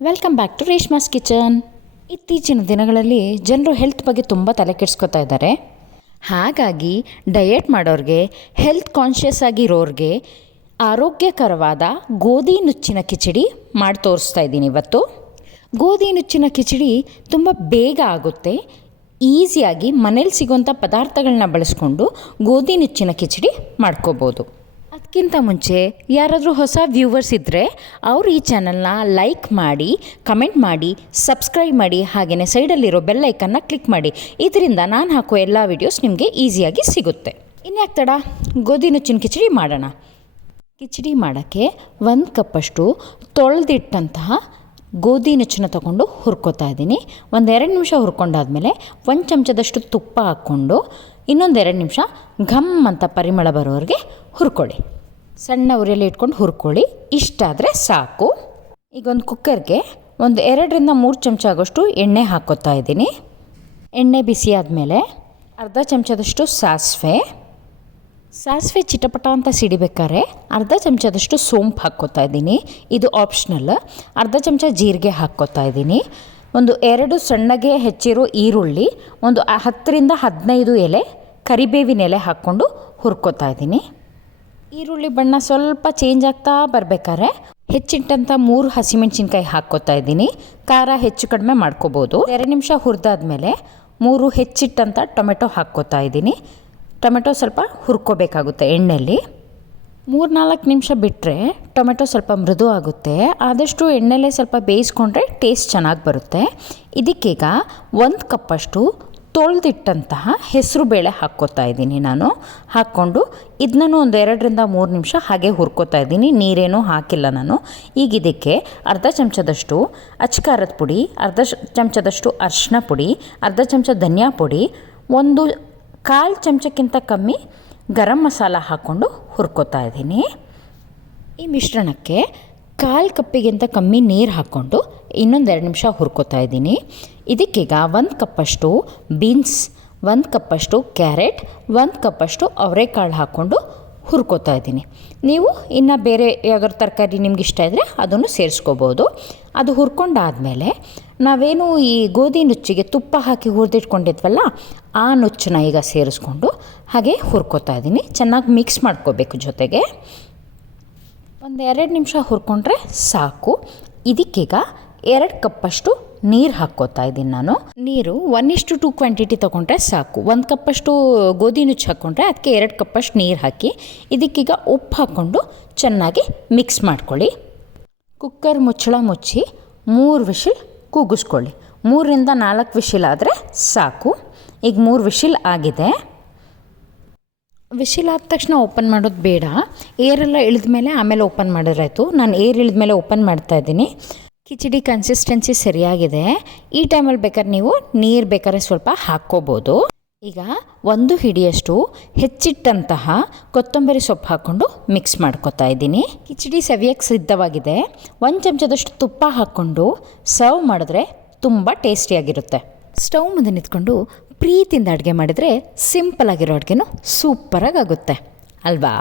Welcome back to Reshma's kitchen ಇತ್ತೀಚಿನ ದಿನಗಳಲ್ಲಿ ಜನರು ಹೆಲ್ತ್ ಬಗ್ಗೆ ತುಂಬ ತಲೆ ಕೆಡಿಸ್ಕೊತಾ ಇದ್ದಾರೆ. ಹಾಗಾಗಿ ಡಯೆಟ್ ಮಾಡೋರಿಗೆ ಹೆಲ್ತ್ ಕಾನ್ಷಿಯಸ್ ಆಗಿರೋರಿಗೆ ಆರೋಗ್ಯಕರವಾದ ಗೋಧಿ ನುಚ್ಚಿನ ಕಿಚಡಿ ಮಾಡಿ ತೋರಿಸ್ತಾ ಇದ್ದೀನಿ ಇವತ್ತು. ಗೋಧಿ ನುಚ್ಚಿನ ಕಿಚಡಿ ತುಂಬ ಬೇಗ ಆಗುತ್ತೆ. ಈಸಿಯಾಗಿ ಮನೇಲಿ ಸಿಗುವಂಥ ಪದಾರ್ಥಗಳನ್ನ ಬಳಸ್ಕೊಂಡು ಗೋಧಿ ನುಚ್ಚಿನ ಕಿಚಡಿ ಮಾಡ್ಕೋಬೋದು. ಅದಕ್ಕಿಂತ ಮುಂಚೆ ಯಾರಾದರೂ ಹೊಸ ವ್ಯೂವರ್ಸ್ ಇದ್ದರೆ ಅವರು ಈ ಚಾನಲ್ನ ಲೈಕ್ ಮಾಡಿ ಕಮೆಂಟ್ ಮಾಡಿ ಸಬ್ಸ್ಕ್ರೈಬ್ ಮಾಡಿ ಹಾಗೆಯೇ ಸೈಡಲ್ಲಿರೋ ಬೆಲ್ ಐಕನ್ನ ಕ್ಲಿಕ್ ಮಾಡಿ. ಇದರಿಂದ ನಾನು ಹಾಕೋ ಎಲ್ಲ ವೀಡಿಯೋಸ್ ನಿಮಗೆ ಈಸಿಯಾಗಿ ಸಿಗುತ್ತೆ. ಇನ್ಯಾಕೆ ತಡ? ಗೋಧಿ ನುಚ್ಚಿನ ಕಿಚಡಿ ಮಾಡೋಣ. ಕಿಚಡಿ ಮಾಡೋಕ್ಕೆ ಒಂದು ಕಪ್ಪಷ್ಟು ತೊಳೆದಿಟ್ಟಂತಹ ಗೋಧಿ ನುಚ್ಚನ್ನ ತಗೊಂಡು ಹುರ್ಕೋತಾ ಇದ್ದೀನಿ. ಒಂದು ಎರಡು ನಿಮಿಷ ಹುರ್ಕೊಂಡಾದಮೇಲೆ ಒಂದು ಚಮಚದಷ್ಟು ತುಪ್ಪ ಹಾಕ್ಕೊಂಡು ಇನ್ನೊಂದೆರಡು ನಿಮಿಷ ಘಮ್ ಅಂತ ಪರಿಮಳ ಬರೋರಿಗೆ ಹುರ್ಕೊಳ್ಳಿ. ಸಣ್ಣ ಉರಿಯಲ್ಲಿ ಇಟ್ಕೊಂಡು ಹುರ್ಕೊಳ್ಳಿ. ಇಷ್ಟಾದರೆ ಸಾಕು. ಈಗ ಒಂದು ಕುಕ್ಕರ್ಗೆ ಒಂದು ಎರಡರಿಂದ ಮೂರು ಚಮಚ ಆಗೋಷ್ಟು ಎಣ್ಣೆ ಹಾಕೋತಾ ಇದ್ದೀನಿ. ಎಣ್ಣೆ ಬಿಸಿ ಆದಮೇಲೆ ಅರ್ಧ ಚಮಚದಷ್ಟು ಸಾಸಿವೆ. ಸಾಸಿವೆ ಚಿಟಪಟ ಅಂತ ಸಿಡಿಬೇಕಾದ್ರೆ ಅರ್ಧ ಚಮಚದಷ್ಟು ಸೋಂಪು ಹಾಕ್ಕೋತಾ ಇದ್ದೀನಿ. ಇದು ಆಪ್ಷನಲ್ ಅರ್ಧ ಚಮಚ ಜೀರಿಗೆ ಹಾಕ್ಕೋತಾ ಇದ್ದೀನಿ. ಒಂದು ಎರಡು ಸಣ್ಣಗೆ ಹೆಚ್ಚಿರೋ ಈರುಳ್ಳಿ, ಒಂದು ಹತ್ತರಿಂದ ಹದಿನೈದು ಎಲೆ ಕರಿಬೇವಿನ ಎಲೆ ಹಾಕ್ಕೊಂಡು ಹುರ್ಕೋತಾ ಇದ್ದೀನಿ. ಈರುಳ್ಳಿ ಬಣ್ಣ ಸ್ವಲ್ಪ ಚೇಂಜ್ ಆಗ್ತಾ ಬರಬೇಕಾದ್ರೆ ಹೆಚ್ಚಿಟ್ಟಂಥ ಮೂರು ಹಸಿಮೆಣ್ಸಿನ್ಕಾಯಿ ಹಾಕ್ಕೋತಾ ಇದ್ದೀನಿ. ಖಾರ ಹೆಚ್ಚು ಕಡಿಮೆ ಮಾಡ್ಕೋಬೋದು. ಎರಡು ನಿಮಿಷ ಹುರಿದಾದ್ಮೇಲೆ ಮೂರು ಹೆಚ್ಚಿಟ್ಟಂಥ ಟೊಮೆಟೊ ಹಾಕ್ಕೋತಾ ಇದ್ದೀನಿ. ಟೊಮೆಟೊ ಸ್ವಲ್ಪ ಹುರ್ಕೋಬೇಕಾಗುತ್ತೆ ಎಣ್ಣೆಯಲ್ಲಿ ಮೂರು ನಾಲ್ಕು ನಿಮಿಷ ಬಿಟ್ಟರೆ ಟೊಮೆಟೊ ಸ್ವಲ್ಪ ಮೃದು ಆಗುತ್ತೆ. ಆದಷ್ಟು ಎಣ್ಣೆಲೇ ಸ್ವಲ್ಪ ಬೇಯಿಸ್ಕೊಂಡ್ರೆ ಟೇಸ್ಟ್ ಚೆನ್ನಾಗಿ ಬರುತ್ತೆ. ಇದಕ್ಕೀಗ ಒಂದು ಕಪ್ಪಷ್ಟು ತೊಳೆದಿಟ್ಟಂತಹ ಹೆಸರು ಬೇಳೆ ಹಾಕ್ಕೋತಾ ಇದ್ದೀನಿ ನಾನು. ಹಾಕ್ಕೊಂಡು ಇದನ್ನೂ ಒಂದು ಎರಡರಿಂದ ಮೂರು ನಿಮಿಷ ಹಾಗೆ ಹುರ್ಕೋತಾ ಇದ್ದೀನಿ. ನೀರೇನೂ ಹಾಕಿಲ್ಲ ನಾನು. ಈಗ ಇದಕ್ಕೆ ಅರ್ಧ ಚಮಚದಷ್ಟು ಅಚ್ಕಾರದ ಪುಡಿ, ಅರ್ಧ ಚಮಚದಷ್ಟು ಅರಿಶಿನ ಪುಡಿ, ಅರ್ಧ ಚಮಚ ಧನಿಯಾ ಪುಡಿ, ಒಂದು ಕಾಲು ಚಮಚಕ್ಕಿಂತ ಕಮ್ಮಿ ಗರಂ ಮಸಾಲ ಹಾಕ್ಕೊಂಡು ಹುರ್ಕೋತಾ ಇದ್ದೀನಿ. ಈ ಮಿಶ್ರಣಕ್ಕೆ ಕಾಲು ಕಪ್ಪಿಗಿಂತ ಕಮ್ಮಿ ನೀರು ಹಾಕ್ಕೊಂಡು ಇನ್ನೊಂದೆರಡು ನಿಮಿಷ ಹುರ್ಕೋತಾ ಇದ್ದೀನಿ. ಇದಕ್ಕೀಗ ಒಂದು ಕಪ್ಪಷ್ಟು ಬೀನ್ಸ್, ಒಂದು ಕಪ್ಪಷ್ಟು ಕ್ಯಾರೆಟ್, ಒಂದು ಕಪ್ಪಷ್ಟು ಅವರೆಕಾಳು ಹಾಕ್ಕೊಂಡು ಹುರ್ಕೋತಾ ಇದ್ದೀನಿ. ನೀವು ಇನ್ನು ಬೇರೆ ಯಾವ್ದಾರು ತರಕಾರಿ ನಿಮ್ಗೆ ಇಷ್ಟ ಇದ್ದರೆ ಅದನ್ನು ಸೇರಿಸ್ಕೋಬೋದು. ಅದು ಹುರ್ಕೊಂಡಾದಮೇಲೆ ನಾವೇನು ಈ ಗೋಧಿ ನುಚ್ಚಿಗೆ ತುಪ್ಪ ಹಾಕಿ ಹುರಿದಿಟ್ಕೊಂಡಿದ್ವಲ್ಲ, ಆ ನುಚ್ಚನ್ನ ಈಗ ಸೇರಿಸ್ಕೊಂಡು ಹಾಗೆ ಹುರ್ಕೋತಾ ಇದ್ದೀನಿ. ಚೆನ್ನಾಗಿ ಮಿಕ್ಸ್ ಮಾಡ್ಕೋಬೇಕು ಜೊತೆಗೆ. ಒಂದು ಎರಡು ನಿಮಿಷ ಹುರ್ಕೊಂಡ್ರೆ ಸಾಕು. ಇದಕ್ಕೀಗ ಎರಡು ಕಪ್ಪಷ್ಟು ನೀರು ಹಾಕ್ಕೋತಾ ಇದ್ದೀನಿ ನಾನು. ನೀರು ಒನ್ ಇಷ್ಟು ಟು ಕ್ವಾಂಟಿಟಿ ತೊಗೊಂಡ್ರೆ ಸಾಕು. ಒಂದು ಕಪ್ಪಷ್ಟು ಗೋಧಿ ನುಚ್ಚು ಹಾಕ್ಕೊಂಡ್ರೆ ಅದಕ್ಕೆ ಎರಡು ಕಪ್ಪಷ್ಟು ನೀರು ಹಾಕಿ, ಇದಕ್ಕೀಗ ಉಪ್ಪು ಹಾಕ್ಕೊಂಡು ಚೆನ್ನಾಗಿ ಮಿಕ್ಸ್ ಮಾಡ್ಕೊಳ್ಳಿ. ಕುಕ್ಕರ್ ಮುಚ್ಚಳ ಮುಚ್ಚಿ ಮೂರು ವಿಶಿಲ್ ಕೂಗಿಸ್ಕೊಳ್ಳಿ. ಮೂರರಿಂದ ನಾಲ್ಕು ವಿಶಿಲ್ ಆದರೆ ಸಾಕು. ಈಗ ಮೂರು ವಿಶಿಲ್ ಆಗಿದೆ. ವಿಶಿಲ್ ಆದ ತಕ್ಷಣ ಓಪನ್ ಮಾಡೋದು ಬೇಡ. ಏರೆಲ್ಲ ಇಳಿದ ಮೇಲೆ ಆಮೇಲೆ ಓಪನ್ ಮಾಡಿದ್ರಾಯ್ತು ನಾನು ಏರ್ ಇಳಿದ ಮೇಲೆ ಓಪನ್ ಮಾಡ್ತಾ ಇದ್ದೀನಿ. ಕಿಚಡಿ ಕನ್ಸಿಸ್ಟೆನ್ಸಿ ಸರಿಯಾಗಿದೆ. ಈ ಟೈಮಲ್ಲಿ ಬೇಕಾದ್ರೆ ನೀವು ನೀರು ಬೇಕಾದ್ರೆ ಸ್ವಲ್ಪ ಹಾಕ್ಕೋಬೋದು. ಈಗ ಒಂದು ಹಿಡಿಯಷ್ಟು ಹೆಚ್ಚಿಟ್ಟಂತಹ ಕೊತ್ತಂಬರಿ ಸೊಪ್ಪು ಹಾಕ್ಕೊಂಡು ಮಿಕ್ಸ್ ಮಾಡ್ಕೊತಾ ಇದ್ದೀನಿ. ಕಿಚಡಿ ಸವಿಯಕ್ಕೆ ಸಿದ್ಧವಾಗಿದೆ. ಒಂದು ಚಮಚದಷ್ಟು ತುಪ್ಪ ಹಾಕ್ಕೊಂಡು ಸರ್ವ್ ಮಾಡಿದ್ರೆ ತುಂಬ ಟೇಸ್ಟಿಯಾಗಿರುತ್ತೆ ಸ್ಟವ್ ಮುಂದೆ ನಿಂತ್ಕೊಂಡು ಪ್ರೀತಿಯಿಂದ ಅಡುಗೆ ಮಾಡಿದರೆ ಸಿಂಪಲ್ ಆಗಿರೋ ಅಡುಗೆನೂ ಸೂಪರಾಗಿ ಆಗುತ್ತೆ. ಅಲ್ವಾ?